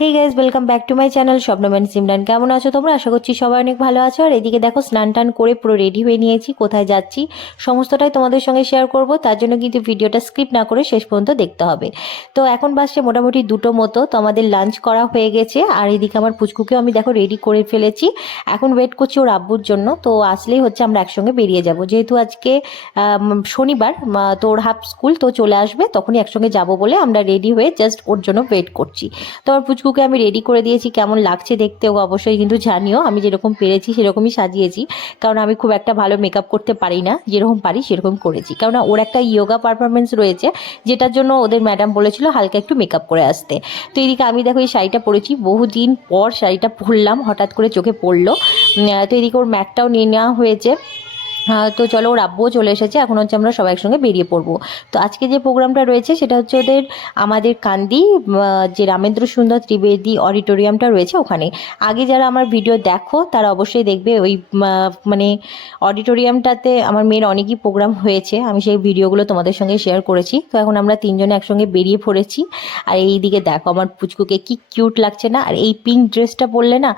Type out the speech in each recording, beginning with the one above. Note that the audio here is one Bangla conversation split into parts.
Hey guys, welcome back to my channel Swapnam and Simran. কেমন আছো তোমরা? আশা করছি সবাই অনেক ভালো আছো। আর এদিকে দেখো, স্নান টান করে পুরো রেডি হয়ে নিয়েছি। কোথায় যাচ্ছি সমস্তটাই তোমাদের সঙ্গে শেয়ার করব, তার জন্য কিন্তু ভিডিওটা স্কিপ না করে শেষ পর্যন্ত দেখতে হবে। তো এখন বাসছে মোটামুটি 2টো মতো। তো আমাদের লাঞ্চ করা হয়ে গেছে, আর এদিকে আমার পুচকুকেও আমি দেখো রেডি করে ফেলেছি। এখন ওয়েট করছি ওর আব্বুর জন্য। তো আসলেই হচ্ছে আমরা একসঙ্গে বেরিয়ে যাব, যেহেতু আজকে শনিবার, তোর হাফ স্কুল তো চলে আসবে, তখনই একসঙ্গে যাব বলে আমরা রেডি হয়ে জাস্ট ওর জন্য ওয়েট করছি। তো আমার পুচকুকে আমি রেডি করে দিয়েছি। কেমন লাগছে দেখতে ও অবশ্যই কিন্তু জানিও। আমি যেরকম পেরেছি সেরকমই সাজিয়েছি, কারণ আমি খুব একটা ভালো মেকআপ করতে পারি না, যেরকম পারি সেরকম করেছি। কারণ ওর একটা ইয়োগা পারফরমেন্স রয়েছে, যেটার জন্য ওদের ম্যাডাম বলেছিল হালকা একটু মেকআপ করে আসতে। তো এদিকে আমি দেখো এই শাড়িটা পরেছি, বহুদিন পর শাড়িটা পরলাম, হঠাৎ করে চোখে পড়লো। তো এদিকে ওর ম্যাটটাও নিয়ে নেওয়া হয়েছে। তো চলো, ওর আব্বুও চলে এসেছে। এখন হচ্ছে আমরা সবাই একসঙ্গে বেরিয়ে পড়বো। তো আজকে যে প্রোগ্রামটা রয়েছে সেটা হচ্ছে আমাদের কান্দি যে রামেন্দ্র সুন্দর ত্রিবেদী অডিটোরিয়ামটা রয়েছে ওখানে। আগে যারা আমার ভিডিও দেখো তারা অবশ্যই দেখবে, ওই মানে অডিটোরিয়ামটাতে আমার মেয়ের অনেকই প্রোগ্রাম হয়েছে। আমি সেই ভিডিওগুলো তোমাদের সঙ্গে শেয়ার করেছি। তো এখন আমরা তিনজনে একসঙ্গে বেরিয়ে পড়েছি। আর এই দিকে দেখো আমার পুচকুকে কি কিউট লাগছে না! আর এই পিঙ্ক ড্রেসটা পরলে না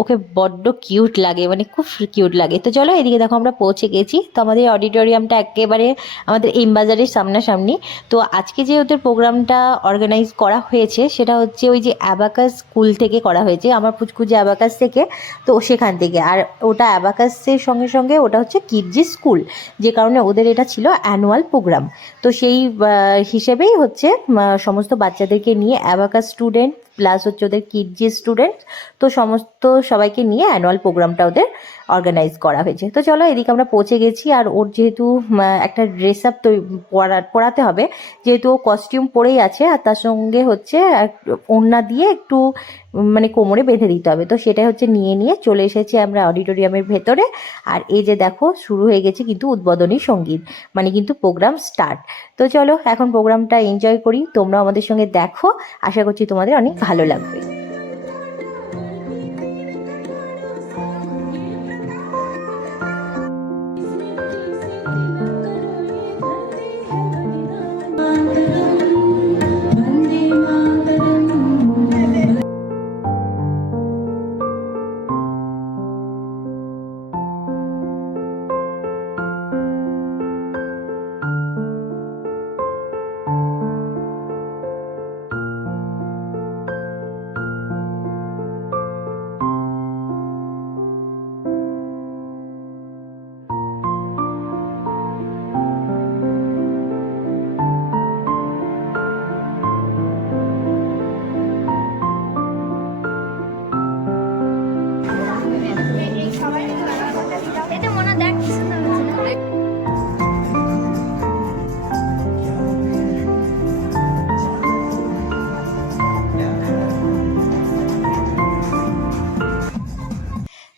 ওকে বড্ড কিউট লাগে, মানে খুব কিউট লাগে। তো চলো, এদিকে দেখো আমরা পৌঁছে গেছি। তো আমাদের অডিটোরিয়ামটা একেবারে আমাদের এমবাজারের সামনাসামনি। তো আজকে যে ওদের প্রোগ্রামটা অর্গানাইজ করা হয়েছে সেটা হচ্ছে ওই যে অ্যাবাকাস স্কুল থেকে করা হয়েছে, আমার পুচকু যে অ্যাবাকাস থেকে, তো সেখান থেকে। আর ওটা অ্যাবাকাসের সঙ্গে সঙ্গে ওটা হচ্ছে কিডজি স্কুল, যে কারণে ওদের এটা ছিল অ্যানুয়াল প্রোগ্রাম। তো সেই হিসেবেই হচ্ছে সমস্ত বাচ্চাদেরকে নিয়ে অ্যাবাকাস স্টুডেন্ট প্লাস হচ্ছে ওদের কিডজি স্টুডেন্ট, তো সমস্ত সবাইকে নিয়ে অ্যানুয়াল প্রোগ্রামটা ওদের অর্গানাইজ করা হয়েছে। তো চলো, এদিকে আমরা পৌঁছে গেছি। আর ওর যেহেতু একটা ড্রেস আপ তো পরাতে হবে, যেহেতু ও কস্টিউম পরেই আছে, আর তার সঙ্গে হচ্ছে ওড়না দিয়ে একটু মানে কোমরে বেঁধে দিতে হবে। তো সেটাই হচ্ছে নিয়ে চলে এসেছি আমরা অডিটোরিয়ামের ভেতরে। আর এই যে দেখো, শুরু হয়ে গেছে কিন্তু উদ্বোধনী সঙ্গীত, মানে কিন্তু প্রোগ্রাম স্টার্ট। তো চলো এখন প্রোগ্রামটা এনজয় করি, তোমরা আমাদের সঙ্গে দেখো। আশা করছি তোমাদের অনেক ভালো লাগবে।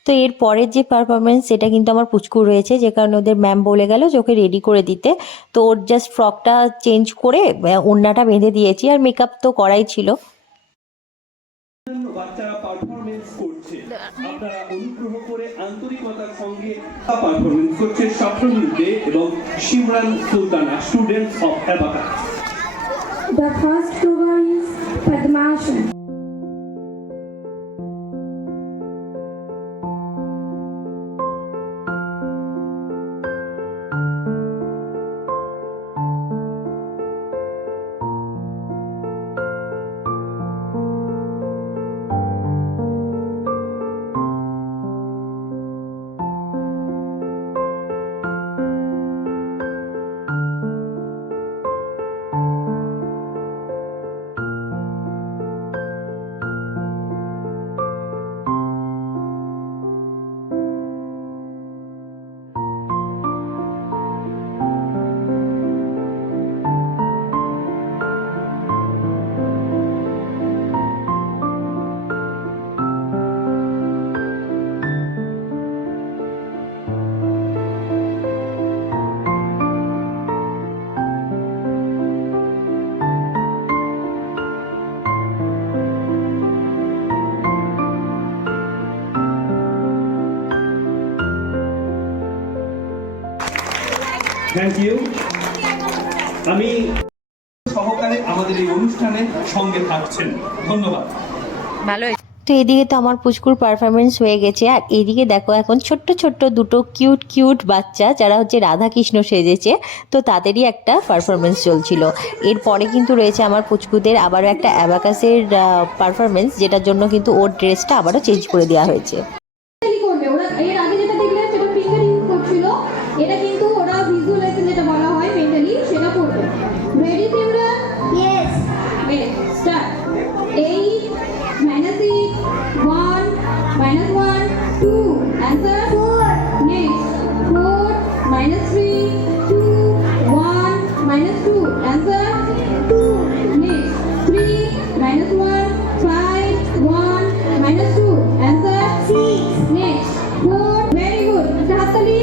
তো এর পরের যে পারফরমেন্স সেটা কিন্তু আমার পুচকু রয়েছে, যে কারণে ওদের ম্যাম বলে গেল যে ওকে রেডি করে দিতে। তো ওর জাস্ট ফ্রকটা চেঞ্জ করে ওড়নাটা বেঁধে দিয়েছি, আর মেকআপ তো করাই ছিল। বাচ্চারা পারফরমেন্স করছে, আপনারা অনুগ্রহ করে আন্তরিকতার সঙ্গে পারফরমেন্স করছে স্বপ্নম দে এবং Simran Sultana, students of abacus. The first program is Padmasana. Thank you. আমি সহকারে আমাদের এই অনুষ্ঠানে সঙ্গে থাকছেন, ধন্যবাদ। ভালো। তো এদিকে তো আমার পুচকুর পারফরমেন্স হয়ে গেছে, আর এদিকে দেখো এখন ছোট্ট ছোট্ট দুটো কিউট কিউট বাচ্চা যারা হচ্ছে রাধা কৃষ্ণ সেজেছে, তো তাদেরই একটা পারফরমেন্স চলছিল। এরপরে কিন্তু রয়েছে আমার পুচকুদের আবারও একটা অ্যাবাকাসের পারফরমেন্স, যেটার জন্য কিন্তু ওর ড্রেসটা আবারও চেঞ্জ করে দেওয়া হয়েছে। করবে ওরা। এর আগে যেটা দেখলেন সেটা ফিঙ্গার ইউজ করছিল, এটা কিন্তু ওরা ভিজুয়ালাইজেশন যেটা বলা হয় মেন্টালি সেটা করবে। Ready children? ইয়েস। ওকে, start. 8 minus 8, 1 minus 1, 2, answer 4. Next, 4 minus 3, 2, 1 minus 2, answer 2. Next, 3 minus 1, 5, 1 minus 2, answer 6. Next, 4, very good. Hatali.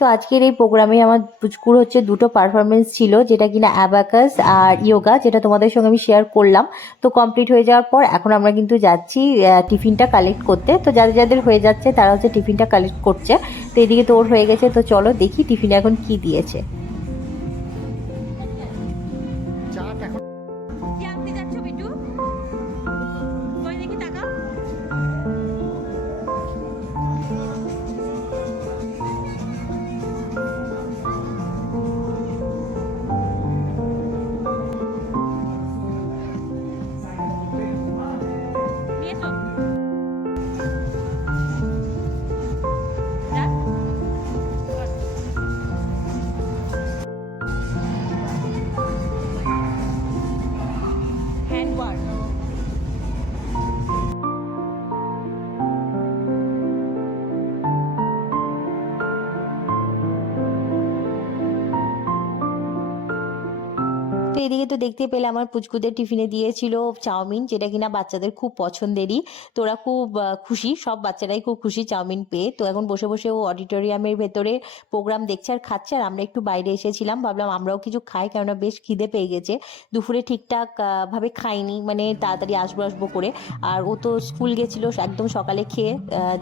তো আজকের এই প্রোগ্রামে আমার পুচকুর হচ্ছে দুটো পারফরমেন্স ছিল, যেটা কিনা অ্যাবাকাস আর ইয়োগা, যেটা তোমাদের সঙ্গে আমি শেয়ার করলাম। তো কমপ্লিট হয়ে যাওয়ার পর এখন আমরা কিন্তু যাচ্ছি টিফিনটা কালেক্ট করতে। তো যাদের যাদের হয়ে যাচ্ছে তারা হচ্ছে টিফিনটা কালেক্ট করছে। তো এদিকে তো ওর হয়ে গেছে, তো চলো দেখি টিফিনে এখন কি দিয়েছে। তো এদিকে তো দেখতে পেলে আমার পুচকুদের টিফিনে দিয়েছিল চাউমিন, যেটা কিনা বাচ্চাদের খুব পছন্দেরই। তো ওরা খুব খুশি, সব বাচ্চারাই খুব খুশি চাউমিন পেয়ে। তো এখন বসে বসে ও অডিটোরিয়ামের ভেতরে প্রোগ্রাম দেখছে আর খাচ্ছে, আর আমরা একটু বাইরে এসেছিলাম, ভাবলাম আমরাও কিছু খাই, কেননা বেশ খিদে পেয়ে গেছে। দুপুরে ঠিকঠাক ভাবে খাইনি, মানে তাড়াতাড়ি আসবো আসবো করে। আর ও তো স্কুল গেছিলো একদম সকালে খেয়ে,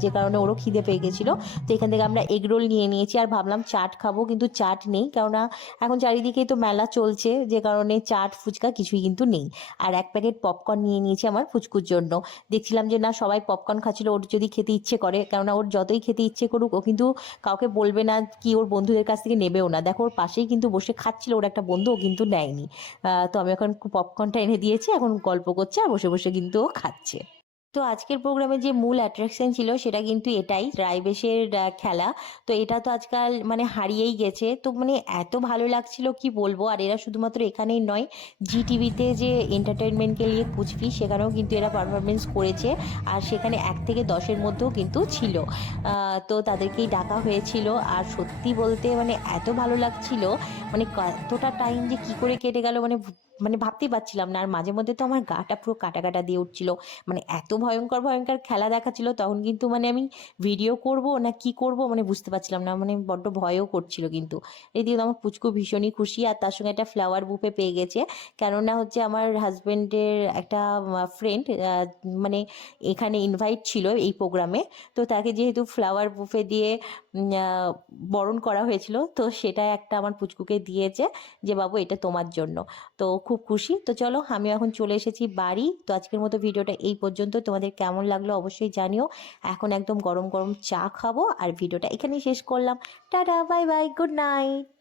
যে কারণে ওরও খিদে পেয়ে গেছিলো। তো এখান থেকে আমরা এগ রোল নিয়ে নিয়েছি, আর ভাবলাম চাট খাবো, কিন্তু চাট নেই, কেননা এখন চারিদিকেই তো মেলা চলছে, যে কারণে চাট ফুচকা কিছুই কিন্তু নেই। আর এক প্যাকেট পপকর্ন নিয়ে নিয়েছি আমার ফুচকুর জন্য। দেখছিলাম যে না, সবাই পপকর্ন খাচ্ছিল, ওর যদি খেতে ইচ্ছে করে, কেননা ওর যতই খেতে ইচ্ছে করুক ও কিন্তু কাউকে বলবে না, কি ওর বন্ধুদের কাছ থেকে নেবেও না। দেখো ওর পাশেই কিন্তু বসে খাচ্ছিল ওর একটা বন্ধু, ও কিন্তু নেয়নি। তো আমি এখন পপকর্নটা এনে দিয়েছি, এখন গল্প করছে আর বসে বসে কিন্তু ও খাচ্ছে। তো আজকের প্রোগ্রামে যে মূল অ্যাট্রাকশন ছিল সেটা কিন্তু এটাই, রাইবেশের খেলা। তো এটা তো আজকাল মানে হারিয়েই গেছে, তো মানে এত ভালো লাগছিল কি বলবো। আর এরা শুধুমাত্র এখানেই নয়, জি টিভিতে যে এন্টারটেনমেন্টকে নিয়ে কুচবি, সেখানেও কিন্তু এরা পারফরমেন্স করেছে, আর সেখানে 1 থেকে 10-এর মধ্যেও কিন্তু ছিল। তো তাদেরকেই ডাকা হয়েছিল, আর সত্যি বলতে মানে এত ভালো লাগছিল, মানে কতটা টাইম যে কি করে কেটে গেল মানে ভাবতেই পারছিলাম না। আর মাঝে মধ্যে তো আমার গাটা পুরো কাটা কাটা দিয়ে উঠছিল, মানে এত ভয়ঙ্কর ভয়ঙ্কর খেলা দেখাচ্ছিল, তখন কিন্তু মানে আমি ভিডিও করব না কি করব মানে বুঝতে পারছিলাম না, মানে বড্ড ভয়ও করছিল। কিন্তু এদিকে আমার পুচকু ভীষণই খুশি, আর তার সঙ্গে একটা ফ্লাওয়ার বুফে পেয়ে গেছে, কেননা হচ্ছে আমার হাজব্যান্ডের একটা ফ্রেন্ড মানে এখানে ইনভাইট ছিল এই প্রোগ্রামে। তো তাকে যেহেতু ফ্লাওয়ার বুফে দিয়ে বরণ করা হয়েছিল, তো সেটা একটা আমার পুচকুকে দিয়েছে, যে বাবু এটা তোমার জন্য। তো খুব খুশি। তো চলো আমিও এখন চলে এসেছি বাড়ি। তো আজকের মতো ভিডিওটা এই পর্যন্ত, তোমাদের কেমন লাগলো অবশ্যই জানিও। এখন একদম গরম গরম চা খাবো, আর ভিডিওটা এখানেই শেষ করলাম। Tata, bye bye, good night.